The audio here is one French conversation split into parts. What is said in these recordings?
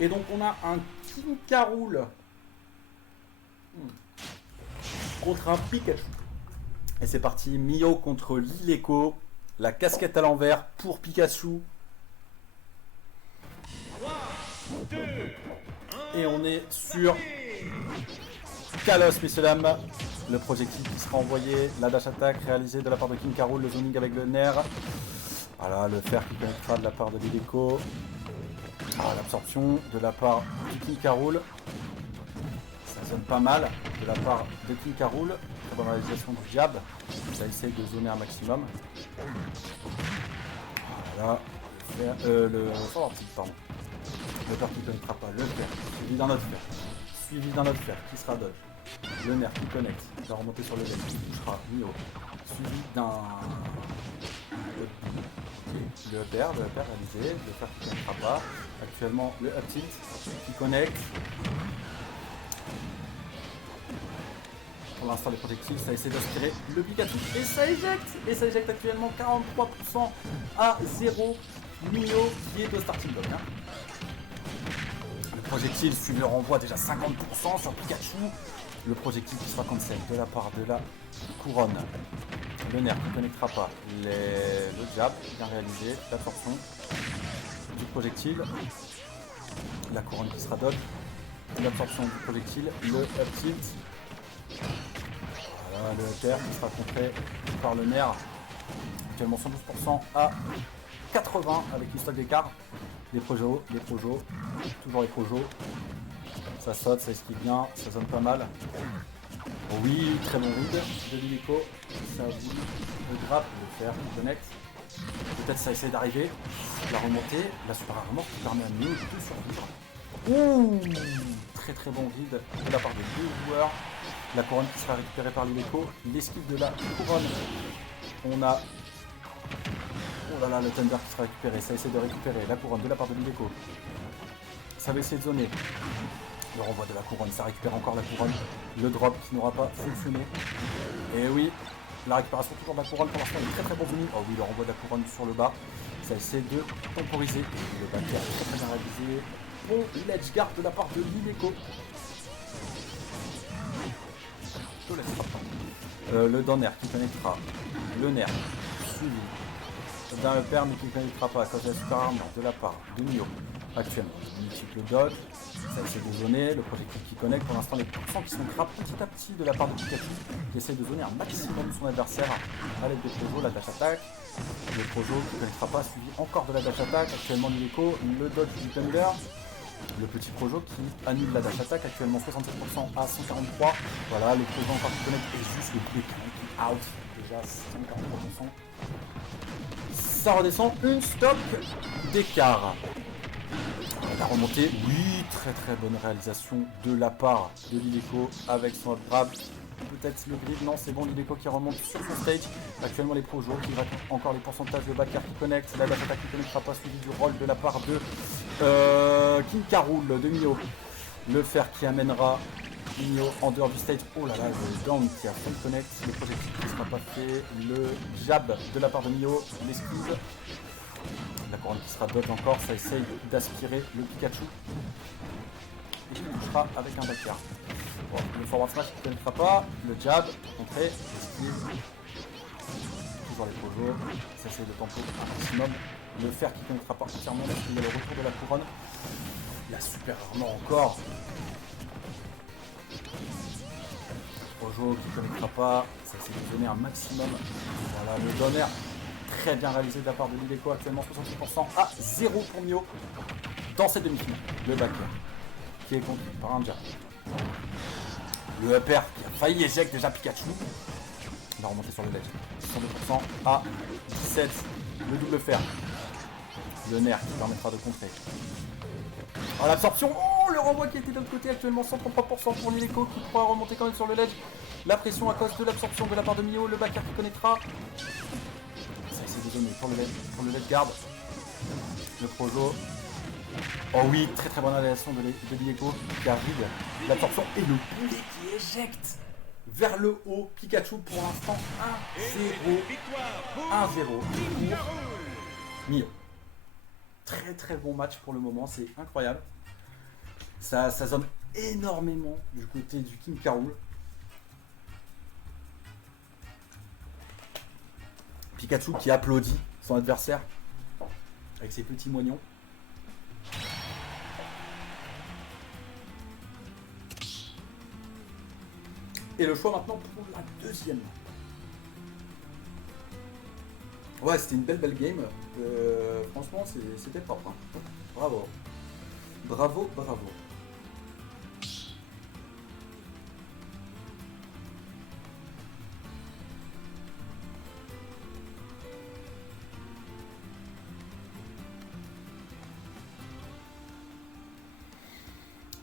Et donc on a un King Caroul contre un Pikachu. Et c'est parti, Mio contre Lileko. La casquette à l'envers pour Pikachu. Et on est sur Kalos, messieurs dames. Le projectile qui sera envoyé, la dash attack réalisée de la part de King Caroul, le zoning avec le nerf. Voilà, le fer qui connectera de la part de Lileko. Ah, l'absorption de la part de King Caroul. Ça sonne pas mal de la part de King Caroul. Très bonne réalisation du jab. Ça essaye de zoner un maximum. Voilà. Le forward-tilt, pardon. Le fer qui ne connectera pas. Le fer. Suivi d'un autre fer. Suivi d'un autre fer qui sera dodge. Le nerf qui connecte. Il va remonter sur le leg. Qui touchera Mio. Suivi d'un. Le upper réalisé. Le fer qui ne connectera pas. Actuellement, le up tilt qui connecte. Pour l'instant, les projectiles, ça essaie d'aspirer le Pikachu et ça éjecte. Et ça éjecte actuellement 43% à 0. Mio qui est de starting block. Hein. Le projectile suit le renvoi déjà 50% sur Pikachu. Le projectile qui sera cancel de la part de la couronne. Le nerf qui ne connectera pas. Le jab bien réalisé. L'absorption du projectile. La couronne qui sera dodge. L'absorption du projectile. Le up tilt. Voilà, le terre qui sera contré par le nerf. Actuellement 112% à 80 avec une stock d'écart. Les projos, toujours les projos. Ça saute, ça esquive bien, ça sonne pas mal. Oui, très bon read de Lileko. Ça boule le grappe, le fer qui connecte. Peut-être ça essaie d'arriver. La remontée, la super armor qui permet à Mio de survivre. Ouh, très très bon read de la part de deux joueurs. La couronne qui sera récupérée par Lileko. L'esquive de la couronne. On a... Oh là là, le Thunder qui sera récupéré. Ça essaie de récupérer la couronne de la part de Lileko. Ça va essayer de zoner. Le renvoi de la couronne. Ça récupère encore la couronne. Le drop qui n'aura pas fonctionné. Et oui, la récupération toujours de la couronne. Pour l'instant, il est très très bon zoning. Oh oui, le renvoi de la couronne sur le bas. Ça essaie de temporiser. Et le backer est très très bien réalisé. Bon ledge guard de la part de Lileko. Le down-air qui connectera le nerf suivi d'un upper mais qui ne connectera pas à cause de la super armure de la part de Mio actuellement. Multiple dodge, ça essaie de zoner, le projectile qui connecte, pour l'instant les pourcents qui sont grappés petit à petit de la part de Pikachu qui essaie de zoner un maximum son adversaire à l'aide des projos, la dash attack, le projo qui ne connectera pas suivi encore de la dash attack, actuellement Lileko, le dodge du Thunder. Le petit projo qui annule la dash attack, actuellement 67% à 143. Voilà, le projo encore qui connecte et juste le boulet canon qui out. Déjà 143%. Ça redescend une stock d'écart. La remontée, oui, très très bonne réalisation de la part de Lileko avec son upgrab. Peut-être le grid, non c'est bon, Lileko qui remonte sur son stage. Actuellement les projos qui gratte encore les pourcentages de backer qui connecte. La dash attack qui ne connectera pas suivi du roll de la part de King Caroul de Mio. Le fer qui amènera Mio en dehors du stage. Oh là là, le down qui a fait connect. Le projectile qui ne sera pas fait. Le jab de la part de Mio. L'esquive. La couronne qui sera dodge encore. Ça essaye d'aspirer le Pikachu. Et il touchera avec un backer. Bon, le forward smash qui ne connectera pas. Le jab. Entrée. Esquive. Toujours les projos. Ça essaye de tempo un maximum. Le fer qui ne connectera pas entièrement parce qu'il y a le retour de la couronne. La super armor encore. Projo qui ne connectera pas. Ça essaie de donner un maximum. Voilà le donner. Très bien réalisé de la part de Lileko. Actuellement 66% à 0 pour Mio. Dans cette demi-finale. Le backer qui est conduit par un jab. Le upper qui a failli éjecter déjà Pikachu. Il va remonter sur le ledge. 62% à 17. Le double fer. Le nerf qui permettra de contrer. Oh l'absorption. Oh le renvoi qui était de l'autre côté actuellement 133% pour Lileko qui pourra remonter quand même sur le ledge. La pression à cause de l'absorption de la part de Mio. Le backer qui connectera. Ça essaie de donner pour le ledge guard. Le projo. Oh oui, très très bonne réalisation de Lileko qui arrive. L'absorption et le boulet qui éjecte vers le haut. Pikachu pour l'instant 1-0. 1-0 pour Mio. Très très bon match pour le moment, c'est incroyable. Ça zone énormément du côté du King Carol. Pikachu qui applaudit son adversaire avec ses petits moignons. Et le choix maintenant pour la deuxième. Ouais, c'était une belle game. Franchement, c'était propre. Hein. Bravo. Bravo.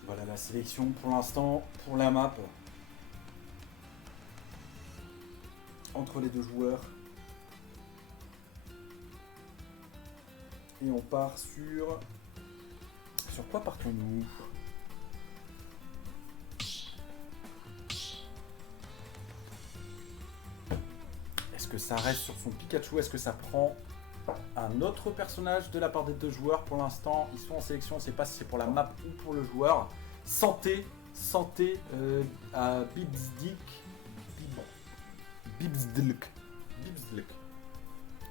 Voilà la sélection pour l'instant, pour la map. Entre les deux joueurs. Et on part sur... Sur quoi partons-nous? Est-ce que ça reste sur son Pikachu? Est-ce que ça prend un autre personnage de la part des deux joueurs? Pour l'instant, ils sont en sélection. On ne sait pas si c'est pour la map ou pour le joueur. Santé à Bibsdick. Bibsdilk.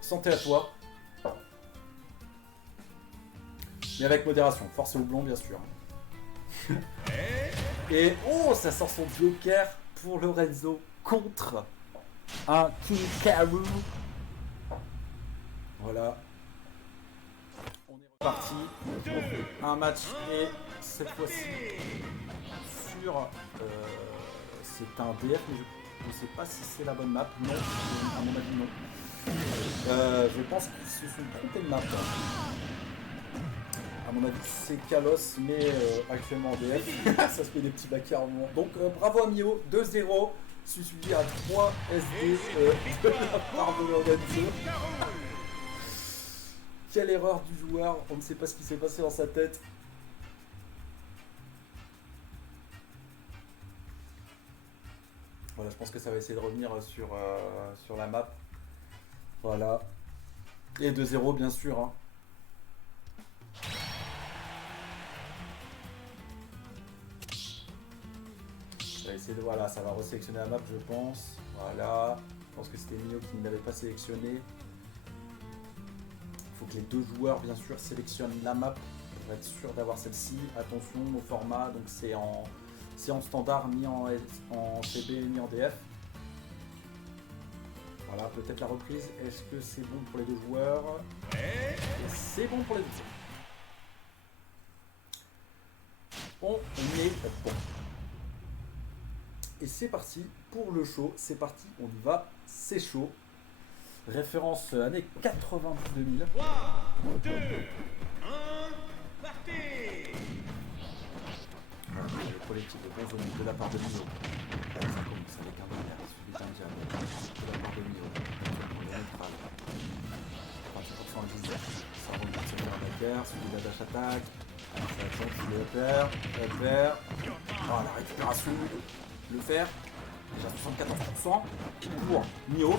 Santé à toi. Mais avec modération. Force et houblon, bien sûr. Et oh, ça sort son joker pour Lorenzo contre un King Carol. Voilà. On est reparti pour un match et cette fois-ci sur... c'est un DF, mais je ne sais pas si c'est la bonne map. Non, à mon avis non. Je pense qu'ils se sont trompés de map. À mon avis c'est Kalos, mais actuellement en DF. Ça se fait des petits bagarres. Donc bravo à Mio, 2-0. Suivi à 3 SD de la part de Lorenzo. Quelle erreur du joueur, on ne sait pas ce qui s'est passé dans sa tête. Voilà, je pense que ça va essayer de revenir sur la map. Voilà. Et 2-0 bien sûr. Hein. Ça va essayer de... Voilà, ça va resélectionner la map je pense. Voilà. Je pense que c'était Mio qui ne l'avait pas sélectionné. Il faut que les deux joueurs bien sûr sélectionnent la map pour être sûr d'avoir celle-ci. Attention au format, donc c'est en standard, ni en CB, ni en DF. Voilà, peut-être la reprise. Est-ce que c'est bon pour les deux joueurs? Et c'est bon pour les deux. On est bon. Et c'est parti pour le show. C'est parti, on y va. C'est chaud. Référence années 90-2000. 3, 2, 1, partez! Le collectif de bons zones de la part de Mio. Ça commence avec un bannière, suivi d'un diable. De la part de Mio. On est neutral. 30% en 10. Ça remonte sur la bagarre, suivi de la dash attaque. Ça tombe le fer. Oh, la récupération. Le fer. Déjà 74%. Pour Mio.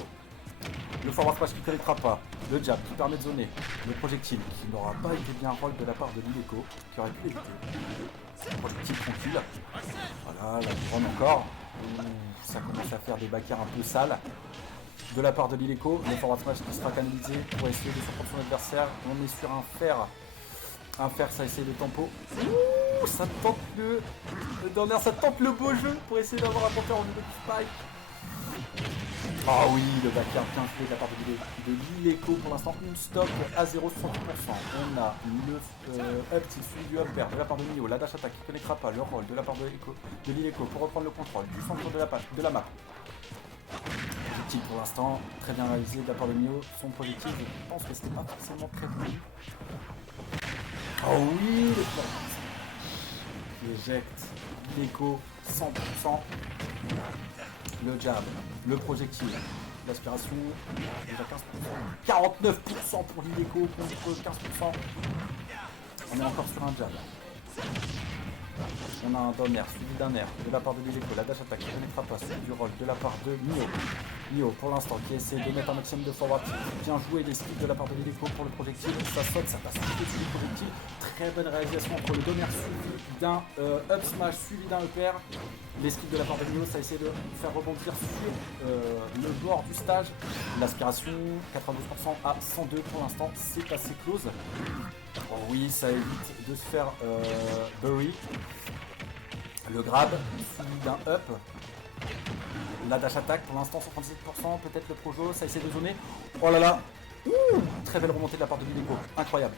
Le forward smash qui ne connaîtra pas, le jab qui permet de zoner, le projectile qui n'aura pas été bien roll de la part de Lileko, qui aurait pu éviter. Le projectile tranquille. Voilà, la couronne encore. Ça commence à faire des bagarres un peu sales. De la part de Lileko, le forward smash qui sera canalisé pour essayer de surprendre son adversaire. On est sur un fer. Un fer, ça essaie de tempo. Ouh, ça tente le... ça tente le beau jeu pour essayer d'avoir un tempo au niveau du spike. Ah oui, le backer bien fait de la part de Lileko pour l'instant, une stop à 0,60%. On a le up tilt suivi du upper de la part de Mio, la dash attaque qui ne connectera pas, le roll de la part de Lileko pour reprendre le contrôle du centre de la map. Projectile pour l'instant, très bien réalisé de la part de Mio. Son projectile, je pense que c'était pas forcément très bon. Oh oui, le point qui éjecte Lileko 100%. Le jab, le projectile, l'aspiration, déjà 15%, 49% pour Lileko contre 15%. On est encore sur un jab. On a un down air, suivi d'un air de la part de Lileko, la dash attaque qui ne pénétrera pas, suivi du roll de la part de Mio. Nio pour l'instant qui essaie de mettre un maximum de forward. Bien joué les skips de la part de Lileko pour le projectile. Ça saute, ça passe au-dessus du projectile. Très bonne réalisation entre le Domer suivi d'un up smash suivi d'un EPR. Les skips de la part de Nio, ça essaie de faire rebondir sur le bord du stage. L'aspiration 92% à 102 pour l'instant, c'est assez close. Oh oui, ça évite de se faire bury. Le grab suivi d'un up. La dash attack pour l'instant 137%, peut-être le projo, ça essaie de zoner. Oh là là, très belle remontée de la part de Lileko, incroyable.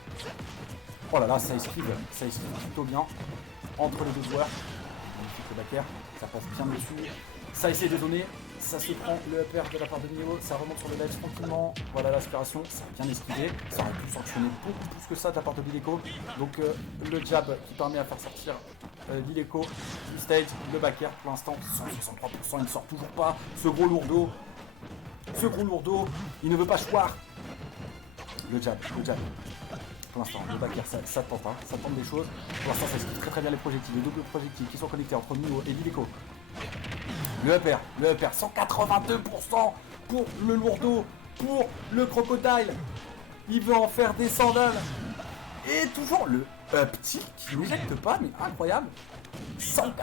Oh là là, ça esquive plutôt bien entre les deux joueurs. Magnifique le back air, ça passe bien dessus. Ça essaie de zoner, ça se prend le upper de la part de Nio, ça remonte sur le ledge tranquillement. Voilà l'aspiration, ça a bien esquivé. Ça aurait pu sanctionner beaucoup plus que ça de la part de Lileko. Donc le jab qui permet à faire sortir Lileko du stage, le back air pour l'instant 163%, il ne sort toujours pas. Ce gros lourdeau, il ne veut pas choir. Le jab. Pour l'instant, le back air, ça tente, hein, ça tente des choses. Pour l'instant, ça esquive très bien les projectiles, les doubles projectiles qui sont connectés entre Nio et Lileko. Le upper, 182% pour le lourdeau, pour le crocodile. Il veut en faire des sandales. Et toujours le up tilt qui n'éjecte pas, mais incroyable. 192%,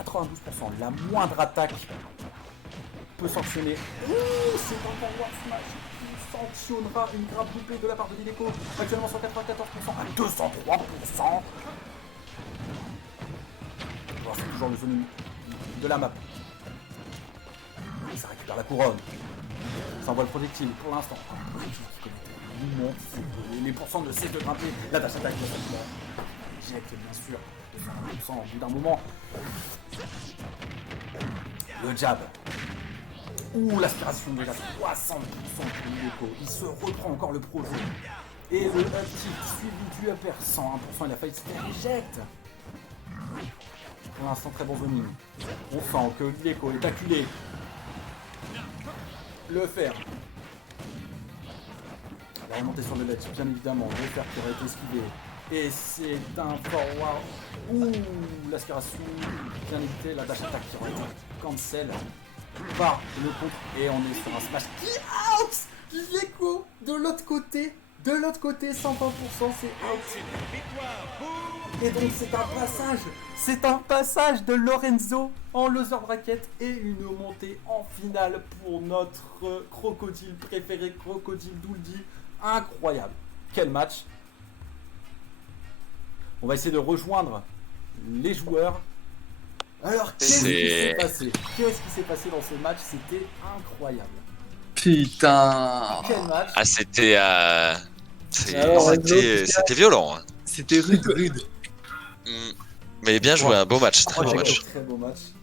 la moindre attaque peut sanctionner. C'est un forward smash qui sanctionnera une grave loupée de la part de Lileko. Actuellement 194% à 203%. Alors, c'est toujours le zone de la map. Ça récupère la couronne. Ça envoie le projectile pour l'instant. Il monte. Les pourcents ne cessent de grimper. La dash attaque de cette éjecte bien sûr. 201% au bout d'un moment. Le jab. L'aspiration déjà 60% pour Lileko. Il se reprend encore le projet. Et le up tilt suivi du upper 101%. Il a failli se faire éjecte. Pour l'instant très bon zoning. On sent que Lileko est acculé. Le fer. La remontée sur le ledge, bien évidemment. Le fer qui aurait été esquivé. Et c'est un forward. L'aspiration bien évité. La dash attack qui aurait été cancel par le contre. Et on est sur un smash qui out. Lileko de l'autre côté. De l'autre côté, 120%, c'est out. Et donc c'est un passage de Lorenzo en loser bracket et une montée en finale pour notre crocodile préféré, Crocodile Douldi. Incroyable. Quel match. On va essayer de rejoindre les joueurs. Alors, qu'est-ce qui s'est passé? Qu'est-ce qui s'est passé dans ce match? C'était incroyable. Putain. Quel match. Ah, c'était violent. Hein. C'était rude. Mais bien joué, un beau match, très beau match. Très beau match.